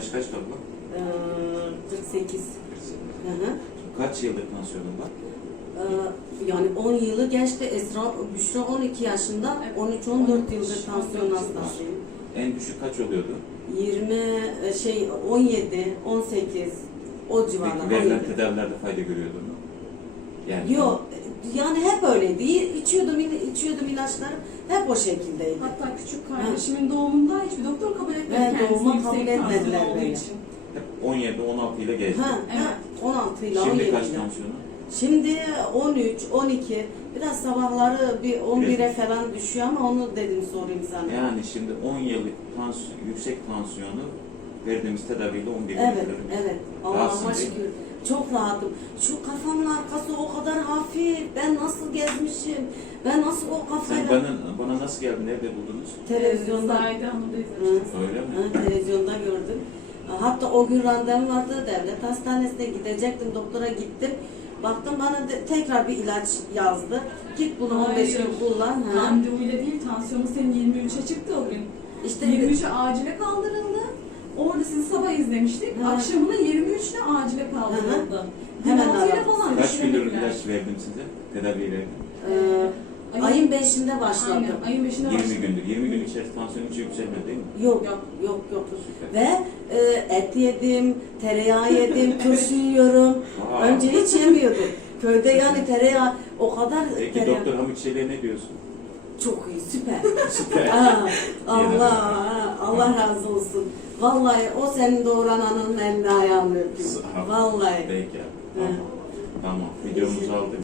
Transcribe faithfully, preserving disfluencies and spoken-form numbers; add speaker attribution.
Speaker 1: Yaş kaç abla?
Speaker 2: Ee, kırk sekiz. Hı hı.
Speaker 1: Kaç yıllık tansiyonun var?
Speaker 2: Ee, yani on yılı geçti. Esra, Büşra on iki yaşında. on üç on dört yıldır tansiyon hastasıyım.
Speaker 1: En düşük kaç oluyordu?
Speaker 2: yirmi şey on yedi on sekiz o civarlar.
Speaker 1: Peki verilen tedavilerde fayda görüyordu mu? Yani
Speaker 2: Yok. Yani hep öyleydi. İçiyordum, içiyordum ilaçları. Hep o şekildeydi.
Speaker 3: Hatta küçük kardeşimin doğumunda hiçbir doktor kabul etmedi
Speaker 2: Evet,
Speaker 3: kendisini
Speaker 2: doğuma
Speaker 3: yüksek
Speaker 2: kabul
Speaker 3: tansiyon
Speaker 2: etmediler
Speaker 3: olduğu
Speaker 2: beni.
Speaker 3: için.
Speaker 1: hep on yedi on altı ile geçti.
Speaker 2: Ha,
Speaker 3: Evet.
Speaker 2: ha, on altı ile on
Speaker 1: Şimdi
Speaker 2: yedi
Speaker 1: kaç
Speaker 2: ile.
Speaker 1: tansiyonu?
Speaker 2: Şimdi on üç on iki biraz sabahları bir on bire
Speaker 1: Biraz.
Speaker 2: falan düşüyor ama onu dedim sorayım sana.
Speaker 1: Yani şimdi on yıllık tansiyon, yüksek tansiyonu verdiğimiz tedaviyle on bir
Speaker 2: Evet, evet. Allah'ıma
Speaker 1: Rahatsın değil mi?
Speaker 2: şükür. Çok rahatım. Şu kafamın arkası o kadar hafif. Ben nasıl gezmişim? Ben nasıl o
Speaker 1: Sen
Speaker 2: kafayla...
Speaker 1: bana, bana nasıl geldin? Nerede buldunuz?
Speaker 2: Televizyonda,
Speaker 3: Zahide Hanım'da
Speaker 2: Hı.
Speaker 3: izlemiştim.
Speaker 1: Öyle mi?
Speaker 2: Hı, televizyonda gördüm. Hatta o gün randevum vardı, devlet hastanesine gidecektim, doktora gittim. Baktım bana de, tekrar bir ilaç yazdı. Git bunu on beş gün kullan. Ha.
Speaker 3: Randevuyla değil, tansiyonu senin yirmi üçe çıktı o gün.
Speaker 2: İşte
Speaker 3: yirmi üçe acile kaldırıldı. Orada sizi sabah izlemiştik.
Speaker 2: Hı.
Speaker 3: Akşamına yirmi üçte acile kaldırıldı.
Speaker 2: Hemen
Speaker 3: Dilatıyla
Speaker 2: aradım.
Speaker 3: falan
Speaker 1: Kaç gündür
Speaker 3: düşüremediler.
Speaker 1: ilaç verdim size? Tedavi verdim.
Speaker 2: e, ayın beşinde başladım.
Speaker 3: Aynen, ayın beşinde
Speaker 1: yirmi
Speaker 3: başladı.
Speaker 1: gündür. yirmi gün içerisinde tansiyon hiç yükselmedi değil mi?
Speaker 2: Yok,
Speaker 3: Yok.
Speaker 2: yok, yok.
Speaker 1: Süper.
Speaker 2: Ve e, et yedim, tereyağı yedim, turşu yiyorum.
Speaker 1: Vay.
Speaker 2: Önce hiç yemiyordum. Köyde yani tereyağı o kadar
Speaker 1: Peki
Speaker 2: tereyağı...
Speaker 1: doktor Hamit Çelik'e ne diyorsun?
Speaker 2: Çok iyi, süper.
Speaker 1: Süper.
Speaker 2: Aa, Allah, Allah razı olsun. Vallahi o senin doğuran ananın elini ayağını öpüyor.
Speaker 1: Sağ ol.
Speaker 2: Vallahi.
Speaker 1: Peki. Tamam. Tamam. Videomuzu aldık.